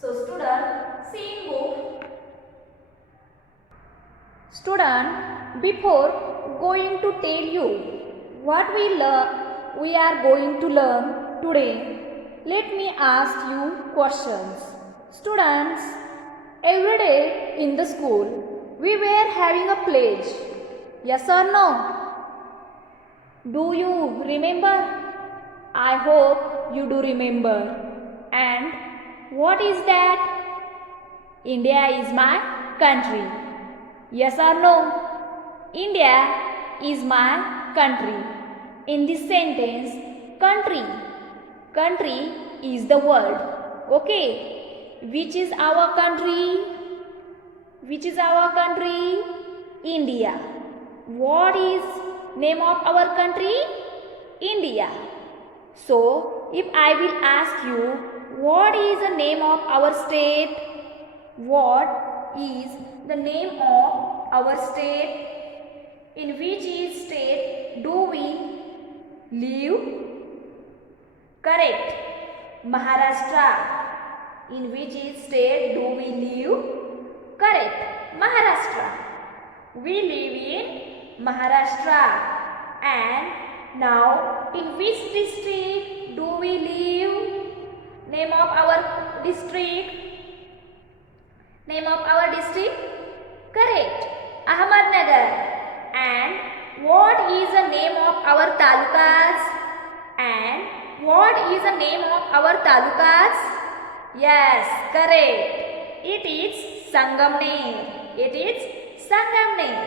So student, see in book. Student, before going to tell you what we are going to learn today, let me ask you questions. Students, every day in the school, we were having a pledge. Yes or no? Do you remember? I hope you do remember. And what is that? India is my country. Yes or no? India is my country. In this sentence, country is the word. Okay. Which is our country? Which is our country? India. What is name of our country? India. So, if I will ask you, what is the name of our state? What is the name of our state? In which state do we live? Correct. Maharashtra. In which state do we live? Correct. Maharashtra. We live in Maharashtra. And now, in which district do we live? Name of our district? Name of our district? Correct. Ahmednagar. And what is the name of our talukas? And what is the name of our talukas? Yes, correct. It is Sangamner. It is Sangamner.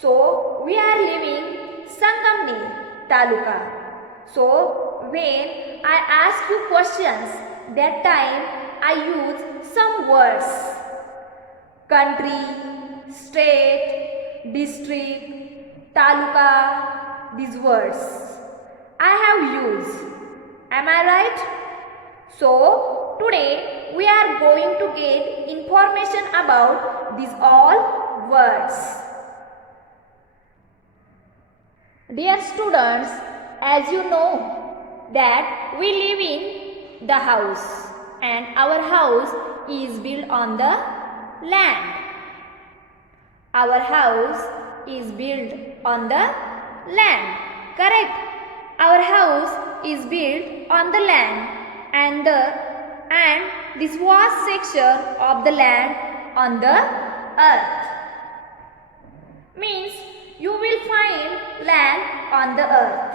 So, we are living Sangamner Taluka. So, when I ask you questions, that time I use some words. Country, state, district, taluka, these words I have used. Am I right? So, today we are going to get information about these all words. Dear students, as you know that we live in the house and our house is built on the land. Our house is built on the land. Correct? Our house is built on the land and this vast section of the land on the earth. Means you will find land on the earth.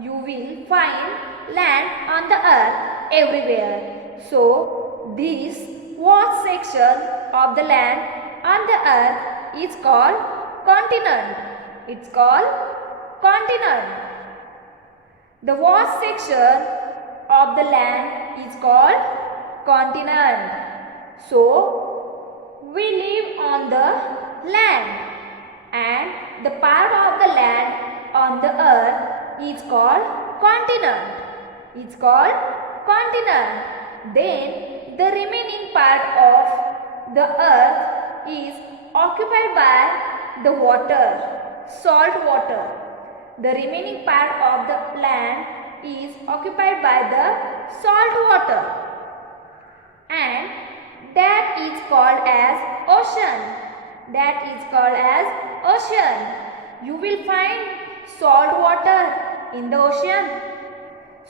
You will find land on the earth everywhere. So, this vast section of the land on the earth is called continent. It's called continent. The vast section of the land is called continent. So, we live on the land and the part of the land on the earth is called continent. It's called continent. Then the remaining part of the earth is occupied by the water, salt water. The remaining part of the land is occupied by the salt water. And that is called as ocean. That is called as ocean. You will find salt water in the ocean.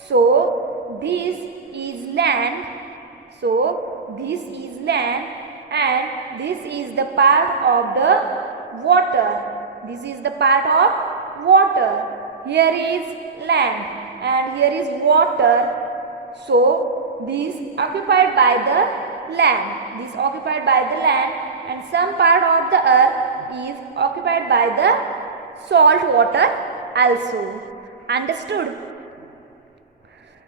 So, this is land. So, this is land and this is the part of the water. This is the part of water. Here is land and here is water. So, this occupied by the land. This occupied by the land and some part of the earth is occupied by the salt water also. Understood?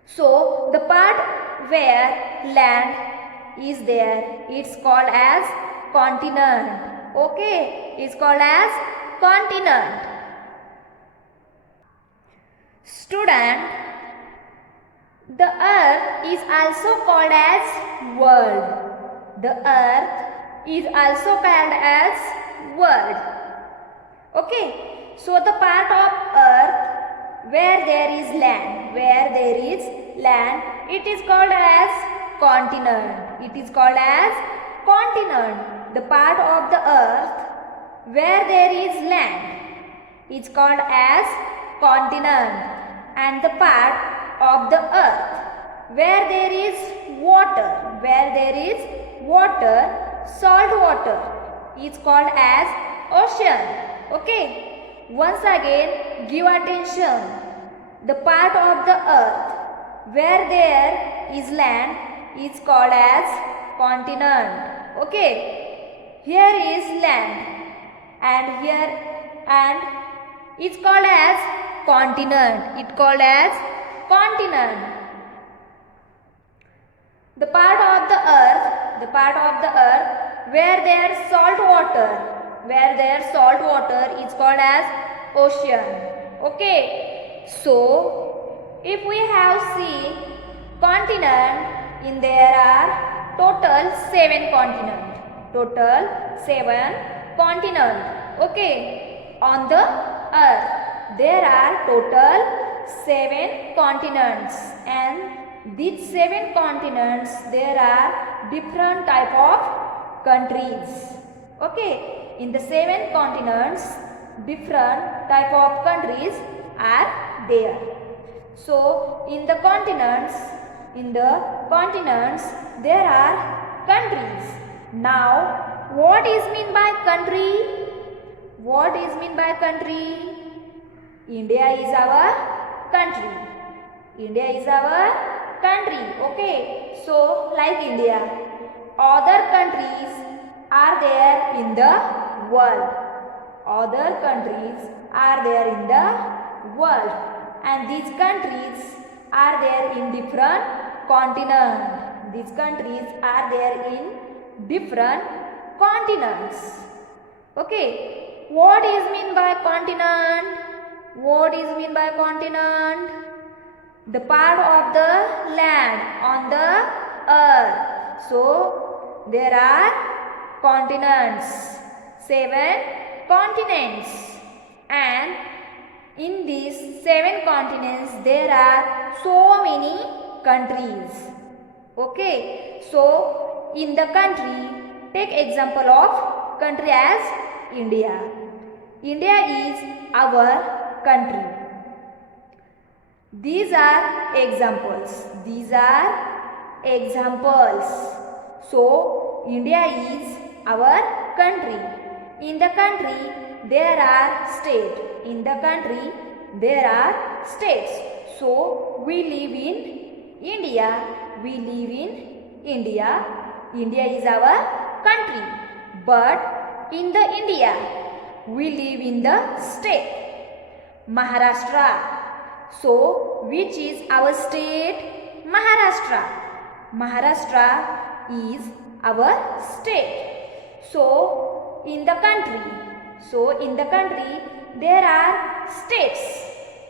So, the part where land is there, it's called as continent. Okay, it's called as continent. Student, the earth is also called as world. The earth is also called as world. Okay, so the part of earth where there is land, it is called as continent. It is called as continent. The part of the earth where there is land is called as continent, and the part of the earth where there is water, salt water, is called as ocean. Okay, once again give attention. The part of the earth where there is land is called as continent. Okay, here is land and it's called as continent. It's called as continent. The part of the earth where there is salt water is called as ocean. Okay, so if we have seen continent, in there are total 7 continents. Okay, on the earth there are total 7 continents, and these 7 continents there are different type of countries. Okay, in the 7 continents different type of countries are there. So in the continents there are countries. Now what is mean by country? India is our country. Okay, so like India, other countries are there in the world. And these countries are there in different continents. Okay, what is mean by continent? The part of the land on the earth. So there are continents, 7 continents, and in these 7 continents there are so many countries. Okay, so in the country, take example of country as India. India is our country. These are examples. So India is our country. In the country there are states. So we live in India. India is our country. But in the India we live in the state Maharashtra. So which is our state? Maharashtra is our state. So in the country there are states.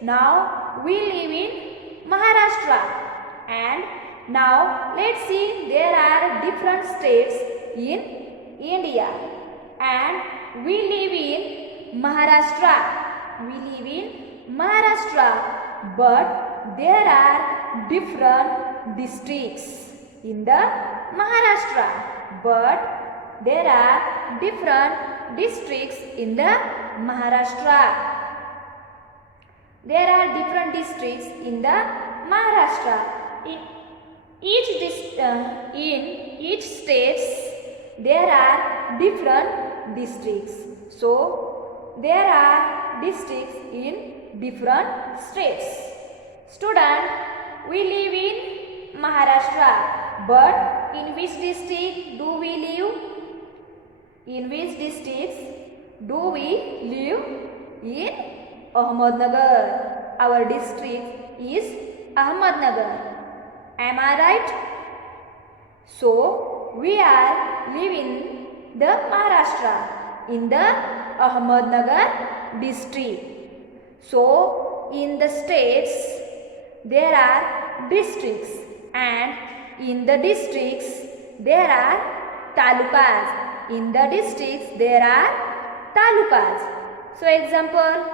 Now we live in Maharashtra, and now let's see, there are different states in India, and we live in Maharashtra. But there are different districts in the Maharashtra. In each states there are different districts. So there are districts in different states. Student, we live in Maharashtra, but in which district do we live? In Ahmednagar. Our district is Ahmednagar. Am I right? So we are living the Maharashtra in the Ahmednagar district. So in the states there are districts, and in the districts there are talukas. So example,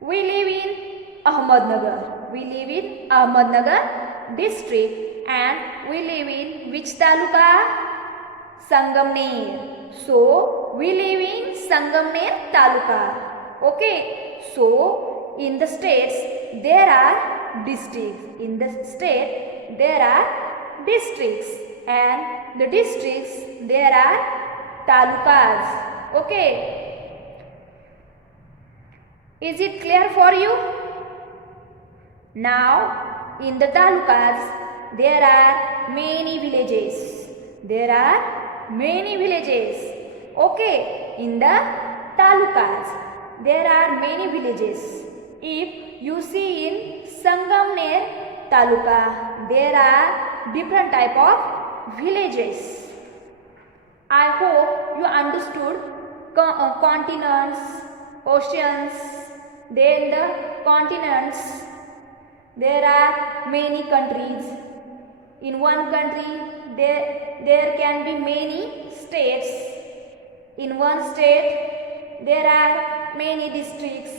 we live in Ahmednagar district, and we live in which taluka? Sangamner. So we live in Sangamner taluka. Okay. So in the states there are districts. In the state there are districts, and the districts there are talukas. Okay. Is it clear for you? Now in the talukas there are many villages. There are many villages. Okay. In the talukas there are many villages. If you see in Sangamner taluka there are different type of villages. I hope you understood continents, oceans. Then the continents, there are many countries. In one country there can be many states. In one state there are many districts.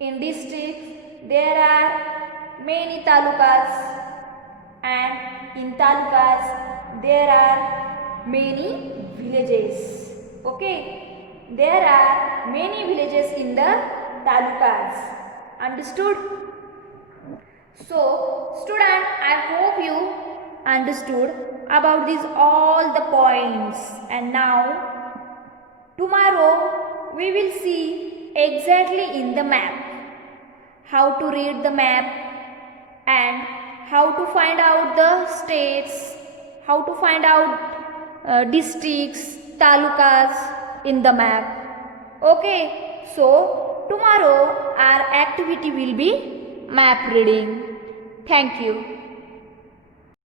In districts there are many talukas, and in talukas there are many villages. Okay. There are many villages in the talukas. Understood? So student, I hope you understood about these all the points, and now tomorrow we will see exactly in the map how to read the map and how to find out the states, how to find out districts, talukas in the map. Okay. So tomorrow our activity will be map reading. Thank you.